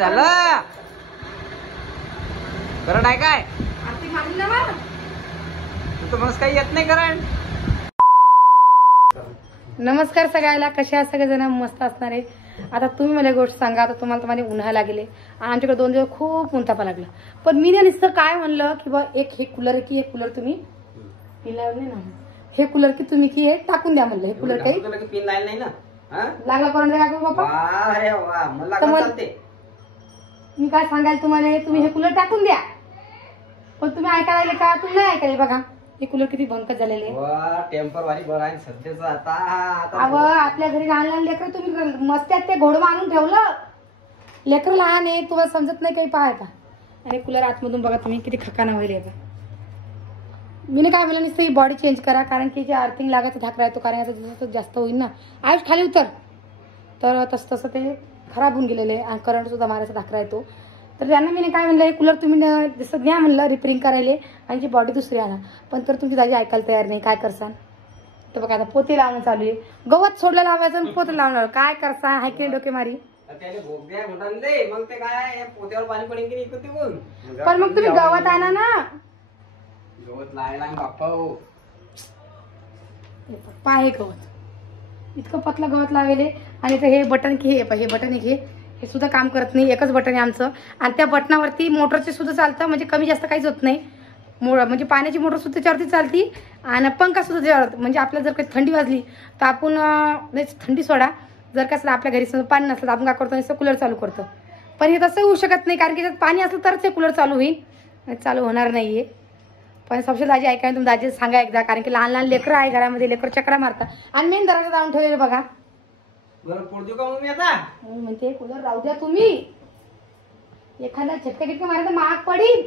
झालं करंट आहे काय तुम्हाला काही येत नाही करंट. नमस्कार सगळ्याला, कशा आहात सगळेजण? मस्त असणार आहे. आता तुम्ही मला गोष्ट सांगा, आता तुम्हाला तर माझे उन्हाळा लागले आणि आमच्याकडे 2 दिवस खूप उंतापा लागला. पण मी ना नुसतं काय म्हणलं की बा एक हे कूलर की एक कूलर तुम्ही पिलावर नाही ना, हे कूलर की तुम्ही की हे टाकून द्या म्हणलं. हे कूलर काही पिन लाईल नाही ना लागला करंट काय करू बाबा? अरे वा मला चालते. मी काय सांगायला तुम्हाला, तुम्ही हे कूलर टाकून द्या. पण तुम्ही ऐकायला का? तुम्ही नाही ऐकायला. बघा हे कूलर किती भंकट झालेले. टेम्पर वाली बरं आहे सध्याच. आता आपल्या घरी लहान लहान लेकर तुम्ही मस्त्यात ते घोडं आणून ठेवलं. लेकर लहान आहे, तुम्हाला समजत नाही काही पाहाय का. आणि कूलर आतमधून बघा तुम्ही किती खकाना होईल. मी काय म्हणलं नुसतं ही बॉडी चेंज करा, कारण की जे अर्थिंग लागायचा धाकरा येतो, कारण याचा जसं जास्त होईल ना आयुष खाली उतर तर तसं तसं ते खराब होऊन गेलेले आणि करंट सुद्धा मारायचा धाकरा येतो. तर त्यांना मी काय म्हणलं, हे कूलर तुम्ही जसं द्या म्हणलं रिपेरिंग करायला आणि जी बॉडी दुसरी आणा. पण तर तुमची दाजी ऐकायला तयार नाही. काय करसान? तर बघा आता पोते लावणं चालू आहे. गवत सोडलं लावायचं आणि पोते लावणार. काय करसा? हाय की डोके मारी. मग ते काय पोत्यावर पाणी पडेल की नाही. पण मग तुम्ही गवत आणा ना. गवत लायला बाप्पा पप्पा आहे गवत इतकं पतला गवत लावले. आणि हे बटन की हे बटन हे सुद्धा काम करत नाही. एकच बटन आहे आमचं आणि त्या बटनावरती मोटरचे सुद्धा चालतं. म्हणजे कमी जास्त काहीच होत नाही. म्हणजे पाण्याची मोटर सुद्धा त्याच्यावरती चालती आणि पंखा सुद्धा त्याच्यावर. म्हणजे आपल्याला जर काही थंडी वाजली तर आपण थंडी सोडा, जर का असलं आपल्या घरी पाणी नसलं तर आपण काय करतो, नुसतं कूलर चालू करतो. पण हे तसं होऊ शकत नाही, कारण की त्यात पाणी असलं तरच हे कूलर चालू होईल. चालू होणार नाहीये. पण सबसे दाजी ऐकाय तुम्ही दाजी सांगा एकदा, कारण की लहान लहान लेकरं आहे घरामध्ये, लेकर चक्रा मारतात. आणि मेन दराजा जाऊन ठेवलेलं बघा. म्हणते कूलर राहू द्या तुम्ही, एखादा झटका गिटका मारायचा महाग पडील.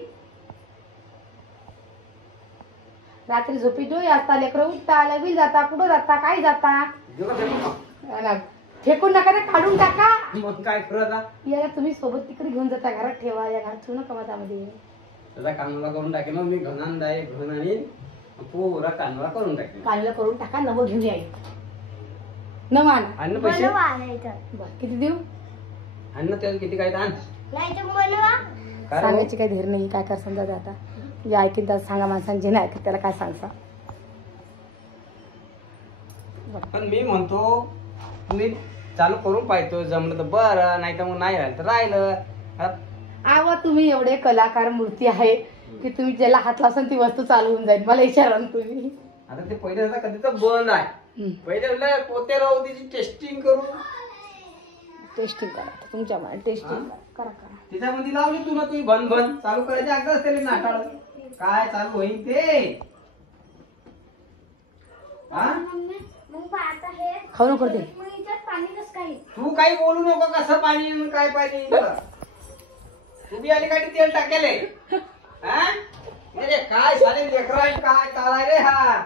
रात्री झोपी जोई असता, लेकरं उठता, लगील जाता, पुढं जाता, काय जाता. फेकून नका, काढून टाका. मग काय करत याला तुम्ही सोबत तिकडे घेऊन जाता, घरात ठेवा. या घरात ठेवू नका मधामध्ये. त्याचा कानूला करून टाकेल. मग मी घनान जाय घन आणि पुरा कानूला करून टाकेल. कानूला करून टाका, नवं घेऊन याय. नवं आण. अन्न पैसे किती देऊ? अन्न त्याला किती काय आण. सांगायची काही धीर नाही. काय कर समजा आता जे ऐकून त्याला सांगा. माणसांचे नाही ऐकत त्याला काय सांगसा. पण मी म्हणतो तुम्ही चालू करून पाहतो, जमलं तर बरं, नाही तर मग नाही राहिलं तर राहिलं. आवा तुम्ही एवढे कलाकार मूर्ती आहे की तुम्ही ज्याला हात लावसान ती वस्तू चालू होऊन जाईल. मला विचारा तुम्ही. आता ते पहिले कधीच बंद आहे. पहिले पोते राहू त्याची टेस्टिंग करू. टेस्टिंग करा तुमच्या मध्ये. टेस्टिंग करा. त्याच्यामध्ये लावली तू ना, तुम्ही बंद बंद चालू करायचे अगदी असते नाटाळ. काय चालू होईल ते खाऊ नको ते. तू काही बोलू नको. कसं पाणी काय पाणी. तुम्ही आली काय तेल टाकेले काय सारे लेकरा काय चालाय रे हा.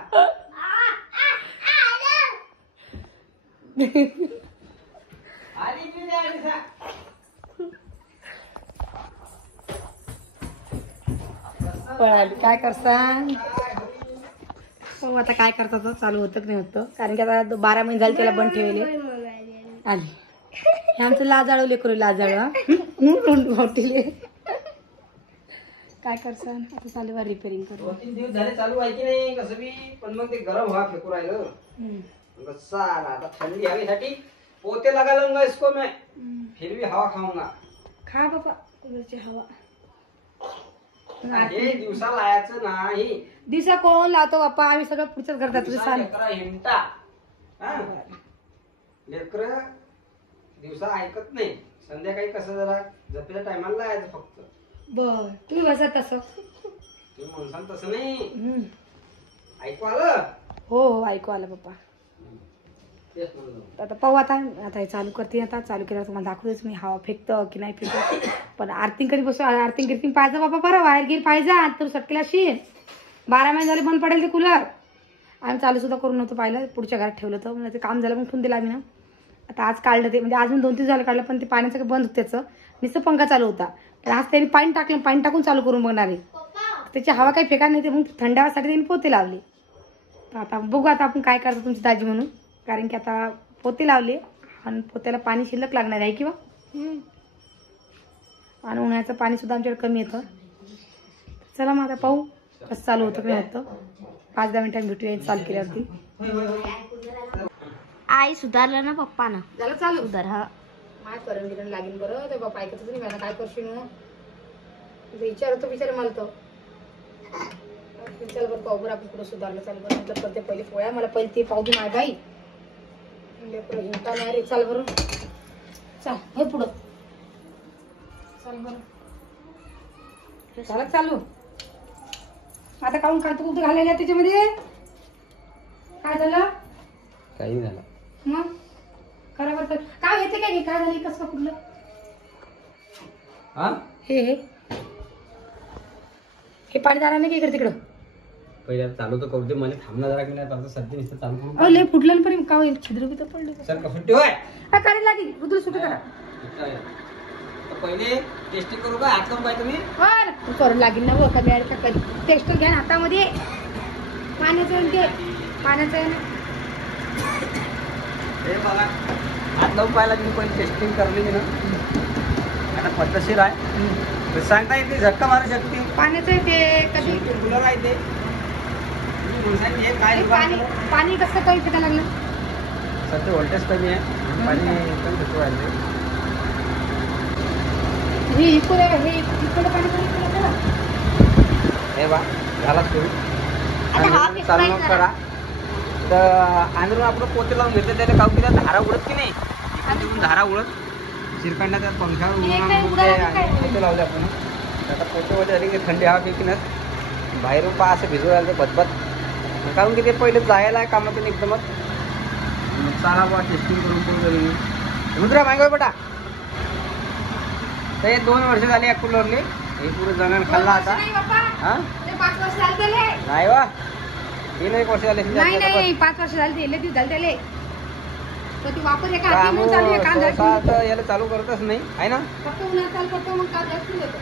पळाली. काय करसान आता काय करतात चालू होतं की नाही होतं, कारण की आता 12 महिने झाले त्याला बंद ठेवले. आली हे आमचं लाजाळू लेकरू. लाजाळू मोठीले. काय करसान आता चालू आहे रिपेरिंग करू. 2-3 दिवस झाले चालू आहे की नाही कसं बी. पण मग ते गरम हवा फेकू राहिलं. आता थंडी हवेसाठी पोते लगा लूंगा इसको मैं, फिर भी हवा खाऊंगा. खा बाबा कूलरची हवा. दिवसा लायाचं नाही. दिवसा कोण लावतो बाप्पा, आम्ही सगळं पुढचंच करतात. तुझं सांग. लेकर दिवसा ऐकत नाही. संध्याकाळी कसं जरा झोपेच्या टायमाला लायाचं फक्त. बर तुम्ही बसा तसं. तुम्ही म्हणसाल तसं नाही. ऐकू आलं? हो ऐकू आलं पप्पा. आता पाहू आता हे चालू करते. आता चालू केल्यावर तुम्हाला दाखवतेच मी हवा फेकतं की नाही फेकत. पण आर्थिंग कधी बसू. आर्थिंग गिर्थिंग पाहिजे बाबा. बरं वायर गिर पाहिजे तर सटकेला शी. 12 महिने झाले बंद पडेल ते कूलर. आम्ही चालू सुद्धा करून नव्हतं पाहिलं. पुढच्या घरात ठेवलं होतं. म्हणजे ते काम झालं मग ठेवून दिलं आम्ही ना. आता आज काढलं ते, म्हणजे अजून 2-3 झालं काढलं. पण ते पाण्याचं काही बंद होतं त्याचं. नुसतं पंखा चालू होता. तर आज त्यांनी पाणी टाकलं. पाणी टाकून चालू करून बघणार आहे. त्याची हवा काही फेका नाही. ते मग थंडावासाठी त्यांनी पोते लावले. तर आता बघू आता आपण काय करतो तुमची दाजी म्हणून, कारण की आता पोते लावले आणि पोत्याला पाणी शिल्लक लागणार आहे किंवा आणि उन्हाळ्याचं पाणी सुद्धा आमच्याकडे कमी येतं. चला मग आता पाहू कसं चालू होतं काय होतं. 5-10 मिनिटांनी भेटूया चालू केल्यावरती. आई सुधारलं ना पप्पा ना. झालं चालू सुधार. हा माय करण गिरण लागेल बरं. ते बाप्पा ऐकतच नाही मला. काय करशील मग विचारतो विचार मला तो चल बरं पाहू बरं आपण पुढे सुधारलं. चाल बरं म्हटलं करते पहिले पोळ्या. मला पहिले ते पाहू दे माय बाई. लेकरं हिंडता नाही रे. चाल बरं चाल हे पुढं चाल बरं. झालं चालू. आता काढून काढतो कुठं घालायला त्याच्यामध्ये. काय झालं काही झालं मग खरं बरं काय येते काय काय झालं कसं कुठलं हा हे पाणी जाणार नाही इकडे तिकडं. पहिले चालू तर करू दे मला. थांबणार जरा की नाही आता सध्या नुसतं चालू करू. अहो लय फुटलं पण का होईल. छिद्र बिद्र पडले सर कसं ठेवाय करायला लागेल. रुद्र सुट करा. पहिले टेस्टिंग करू का. हात लावून पाहिजे तुम्ही तू करू लागेल ना बघ कधी का कधी. टेस्ट घ्या ना हातामध्ये. पाण्याचं ते पाण्याचं आहे ना. हे बघा हात लावून पाहिला मी पहिले टेस्टिंग करली मी ना. आता पद्धतशीर आहे. सांगता येते झटका मारू शकते. पाण्याचं आहे ते कधी रेग्युलर आहे ते. हे काय पाणी कसं काही फेकायला लागलं. सध्या व्होल्टेज कमी आहे. पाणी एकदम भेटू राहिले. हे इकडे पाणी करा. हे बा झाला सुरू. आता हा चालू करा तर आंध्रून आपण पोते लावून घेतले. त्याला काऊ की त्या धारा उडत की नाही. इकडून तिकडून धारा उडत शिरकांड्या त्या पंख्यावर पोते लावले आपण. आता पोते वगैरे झाली की थंडी हवा पिकीनच बाहेरून पहा असं भिजू राहिलं बदबद. कारण की ते पहिले जायला आहे कामातून एकदमच. चाला बा टेस्टिंग करून करू. समुद्रा मागव बेटा. ते 2 वर्ष झाली या कूलरले. हे पुरे जणांना खाल्ला आता. हा 5 वर्ष झाले त्याले. नाही वा 3-1 वर्ष झाले. नाही 5 वर्ष झाले ते. दिवस झाले त्याले. तर ती वापर एका हाती म्हणून चालू आहे. सहसा याला चालू करतच नाही आहे ना. फक्त उन्हाळ्यात चालू करतो मग काल जास्त देतो.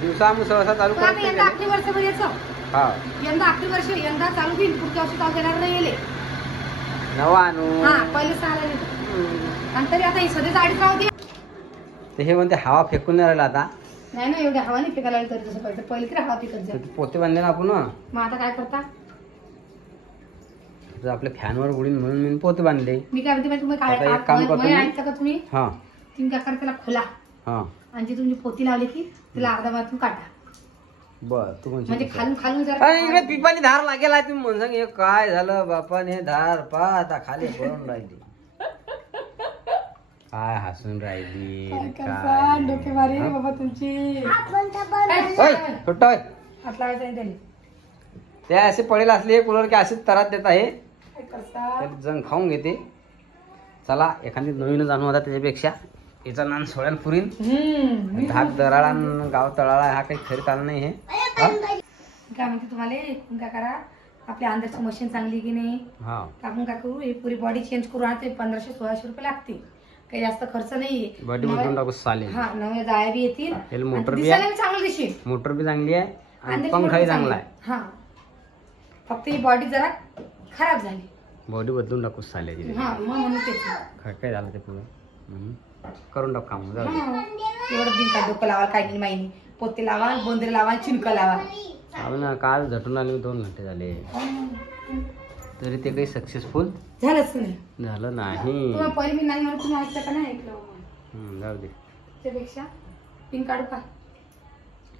दिवसा आम्ही सहसा चालू पण आता करत यंदा आखरी वर्ष बरं याचं. हा यंदा आखरी वर्ष यंदा चालू होईल. पुढच्या वर्षी चालू देणार नाही येले. नवा आणू. हा पहिले 6 आले आणि तरी आता ही सध्याच 2.5 राहू दे. ते हे म्हणते हवा फेकून नाही राहिला आता. नाही ना एवढ्या हवा नाही फेकायला लागली. तरी तसं पाहिजे पहिले तरी हवा फेकत जा. पोते बांधले ना आपण. मग आता काय करता. आपल्या फॅनवर उडीन म्हणून मी पोते बांधले. मी काय म्हणते तुम्ही काय आता एक काम करतो मी. ऐकता का तुम्ही. हा तुम्ही काय करा त्याला खोला. हा आणि जी तुमची पोती लावली की तिला अर्धा मारून काटा. बर तू म्हणजे खालून अरे जरा इकडे पिपाली धार लागेल आहे. तुम्ही म्हणसा हे काय झालं बापाने धार पा आता खाली पडून राहिली. काय हसून राहिली डोकेमारी बाबा तुमची. छोटा हात लावायचा नाही त्याने. ते असे पडेल असले कूलर की असेच तरात देत आहे. काय करता. जण खाऊन घेते. चला एखादी नवीनच आणू आता त्याच्यापेक्षा. याचा नान सोळ्यान पुरीन. धाक दराळा गाव तळाळा हा काही खरी चालला नाही. हे काय म्हणते तुम्हाला काय करा. आपल्या अंदरची मशीन चांगली की नाही. हा आपण काय करू ही पुरी बॉडी चेंज करू. आणते 1500-1600 रुपये लागतील. काही जास्त खर्च नाही. बॉडी बदलून टाकू चालेल. हा नव्या जाया बी येतील. मोटर बी दिसायला आहे. बी चांगलं दिसेल. मोटर बी चांगली आहे आणि अंदरची पंखाही मोटर चांगला आहे. हा फक्त ही बॉडी जरा खराब झाली. बॉडी बदलून टाकू चालेल. हा मग म्हणून तेच काय झालं ते पुढं करून टाकू काम. जाऊ दे. एवढं बिनका डोकं लावा काही नाही माहिती. पोते लावा बोंदरे लावा चिंक लावा. हो ना काल झटून आले 2 घंटे झाले तरी ते काही सक्सेसफुल झालंच नाही. झालं नाही. तुम्हाला पहिले मी नाही म्हणून तुम्ही ऐकलं का नाही ऐकलं. जाऊ दे. त्यापेक्षा पिन काढू का.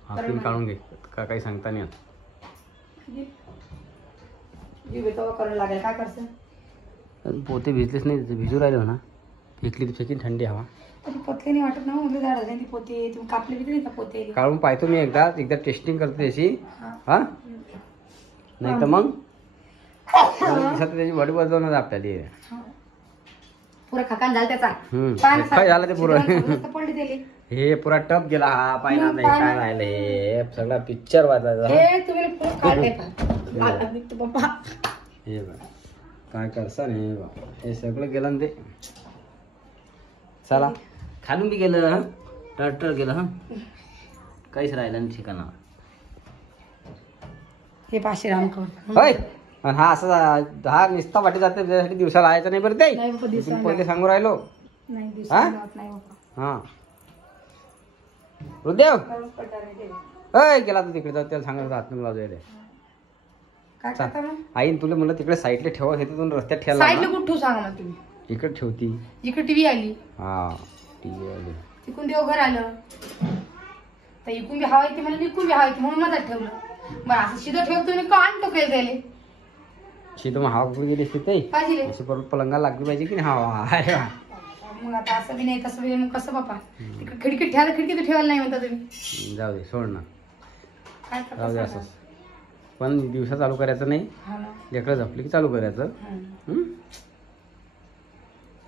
हा पिन काढून घे. का काही सांगता नाही येत. करायला लागेल. काय करतं. पोते भिजलेच नाही. भिजू राहिले हो ना. फेकली तर फेकीन थंडी हवा. पतले नाही वाटत ना. मग झाड झाले ती पोते. तुम्ही कापले बी नाही का पोते. काढून पाहतो मी एकदा टेस्टिंग करतो त्याची. हा नाही तर मग त्याची बॉडी बदलवणार आपल्याला. पुरा खकान झाला त्याचा. काय झालं ते पुरं. पडली त्याला. हे पुरा टप गेला. हा पाहिला नाही काय राहिलं. हे सगळा पिक्चर वाजवायचा. हे तुम्ही पुरं काढले बाबा. हे बा काय करसा नाही बा. हे सगळं गेलं ना ते. चला खालून बी गेलं. टर्टर गेलं. हा काहीच राहिलं नाही ठिकाणावर. हे 500 रामकवर. होय आणि हा असा हा निस्ता वाटी जाते त्यासाठी दिवसाला यायचं नाही बरं. ते पहिले सांगू राहिलो. नाही हा नाही बाबा. हा रुदेव करून पडणार नाही ते. अय गेला तू तिकडे जाऊ त्याला सांगायचं हात नको लावू काय करता मग आईन तुला म्हणलं तिकडे साईडला ठेवा हे तर रस्त्यात ठेवला साईडला कुठं ठेवू सांगा मग तुम्ही. इकडे ठेवती इकडे टीव्ही आली, हा टीव्ही आली तिकून देवघर आलं, तर इकून बी हवा येते मला, निकून बी हवा येते म्हणून मधात ठेवलं. बरं असं सिधं ठेवतो मी का आणतो केलं त्याले शी तर मग हवा कुठे गेली असते ते पाहिजे. अशी परत पलंगाला लागली पाहिजे की नाही हवा अरे वा. मग आता असं बी नाही तसं बी नाही, मग कसं बापा तिकडे खिडकीत ठेवायला, खिडकीत ठेवायला नाही म्हणता तुम्ही. जाऊ दे सोड ना काय जाऊ दे करता असंच पण दिवसा चालू करायचं नाही हा ना. लेकरं झपली की चालू करायचं. हम्म.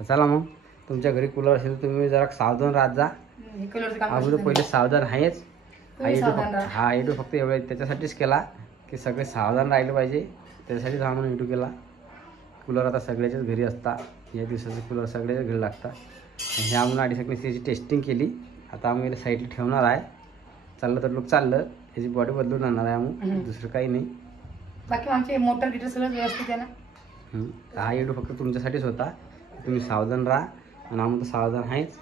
चला मग तुमच्या घरी कूलर असेल तर तुम्ही जरा सावधान राहत जा. हे कलरचं काम अगोदर करत पहिले सावधान आहेच. तुम्ही सावधान राहा. हा व्हिडिओ फक्त एवढं त्याच्यासाठीच केला की सगळे सावधान राहिले पाहिजे, त्याच्यासाठीच हा म्हणून व्हिडिओ केला. कूलर आता सगळ्याच्याच घरी असता, या दिवसाचे कूलर सगळ्याच्याच घरी लागतात. हे आम्ही अडीचकने त्याची टेस्टिंग केली. आता आम्ही याला साईडला ठेवणार आहे. चाललं तर लोक चाललं, त्याची बॉडी बदलून आणणार आहे आम्ही, दुसरं काही नाही. बाकी आमचे मोटर गिटर सगळं व्यवस्थित आहे ना. हा व्हिडिओ फक्त तुमच्यासाठीच होता. तुम्ही सावधान राहा आणि आम्ही तर सावधान आहेच.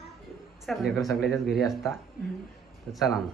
चला. लेकरं सगळ्याच्याच घरी असता. हम्म. तर चला मग.